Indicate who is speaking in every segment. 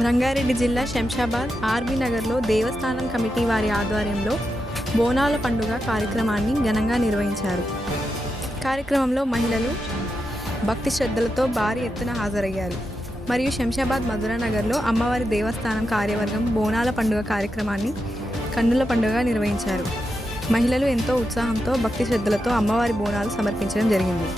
Speaker 1: రంగారెడ్డి జిల్లా శంషాబాద్ ఆర్బీ నగర్లో దేవస్థానం కమిటీ వారి ఆధ్వర్యంలో బోనాల పండుగ కార్యక్రమాన్ని ఘనంగా నిర్వహించారు. కార్యక్రమంలో మహిళలు భక్తి శ్రద్ధలతో భారీ ఎత్తున హాజరయ్యారు. మరియు శంషాబాద్ మధురానగర్లో అమ్మవారి దేవస్థానం కార్యవర్గం బోనాల పండుగ కార్యక్రమాన్ని కన్నుల పండుగ నిర్వహించారు. మహిళలు ఎంతో ఉత్సాహంతో భక్తి శ్రద్ధలతో అమ్మవారి బోనాలు సమర్పించడం జరిగింది.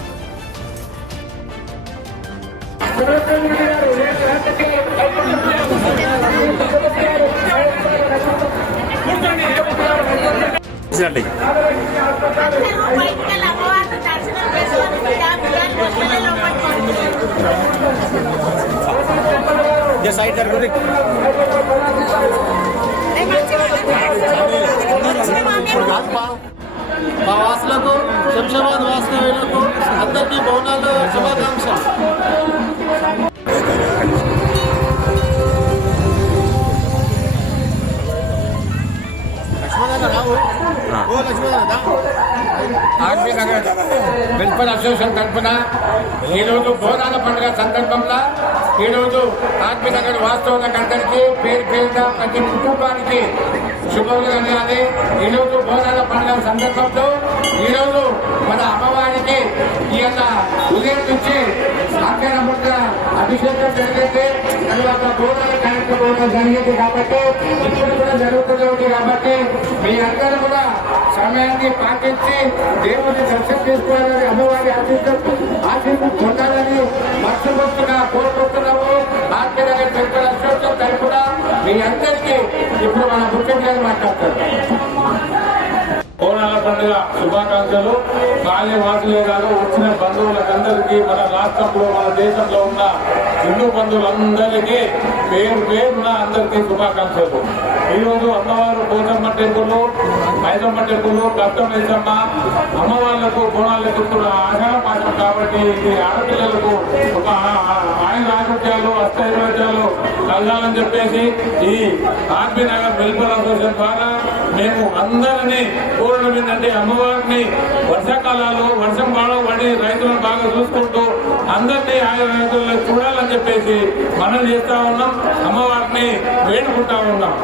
Speaker 2: లోపలికి
Speaker 3: సైడ్ జరుగుతుంది
Speaker 4: మా వాసులకు శంషాబాద్ వాస్తవ్యులకు అందరికీ
Speaker 5: ఆర్మీ నగర్ వెల్ఫేర్ అసోసియేషన్ తరఫున ఈరోజు బోనాల పండుగ సందర్భంలో ఈరోజు ఆర్మీ నగర్ వాస్తవులకు అందరికీ పేరు పేరున ప్రతి కుటుంబానికి శుభములు కలగాలి. ఈరోజు బోనాల పండుగ సందర్భంలో ఈరోజు మన అమ్మవారికి ఈ యొక్క ఉదయం నుంచి సాధ్యముద్ర అభిషేకం జరిగింది. తర్వాత బోనాల కార్యక్రమం కూడా జరిగింది కాబట్టి ఇప్పుడు కూడా జరుగుతూనే ఉంది కాబట్టి మీ అందరూ సమయాన్ని పాటించి దేవుని దర్శనం చేసుకోవాలని అమ్మవారి ఆశీస్సు ఆశీస్సు పొందాలని మనసుగా కోరుకుంటున్నాము. ఆర్థిక తెలుపుల అసోసియేషన్ తరఫున మీ అందరికీ ఇప్పుడు మన ముఖ్యంగా మాట్లాడతారు.
Speaker 6: బోనాల పండుగ శుభాకాంక్షలు. కాళీ వాసులే కాదు వచ్చిన బంధువులకందరికీ మన రాష్ట్రంలో మన దేశంలో ఉన్న హిందూ బంధువులందరికీ పేరు పేరున అందరికీ శుభాకాంక్షలు. ఈరోజు అమ్మవారు పోచమ్మ టెంపుల్ మైసమ్మ కష్టం కష్టమేసమ్మ అమ్మవార్లకు బోనాలు కూడా ఆషాఢ మాసం కాబట్టి ఇది ఆడపిల్లలకు ఒక ఆయన ఆరోగ్యాలు అష్టైరోగ్యాలు కలగాలని చెప్పేసి ఈ ఆర్బీ నగర్ వెల్ఫేర్ అసోసియేషన్ ద్వారా మేము అందరినీ కోరడం ఏంటంటే అమ్మవారిని వర్షాకాలాలు వర్షం బాగా పడి రైతులను బాగా చూసుకుంటూ అందరినీ ఆయన రైతులను చూడాలని చెప్పేసి మనం చేస్తా ఉన్నాం. అమ్మవారిని వేడుకుంటా ఉన్నాం.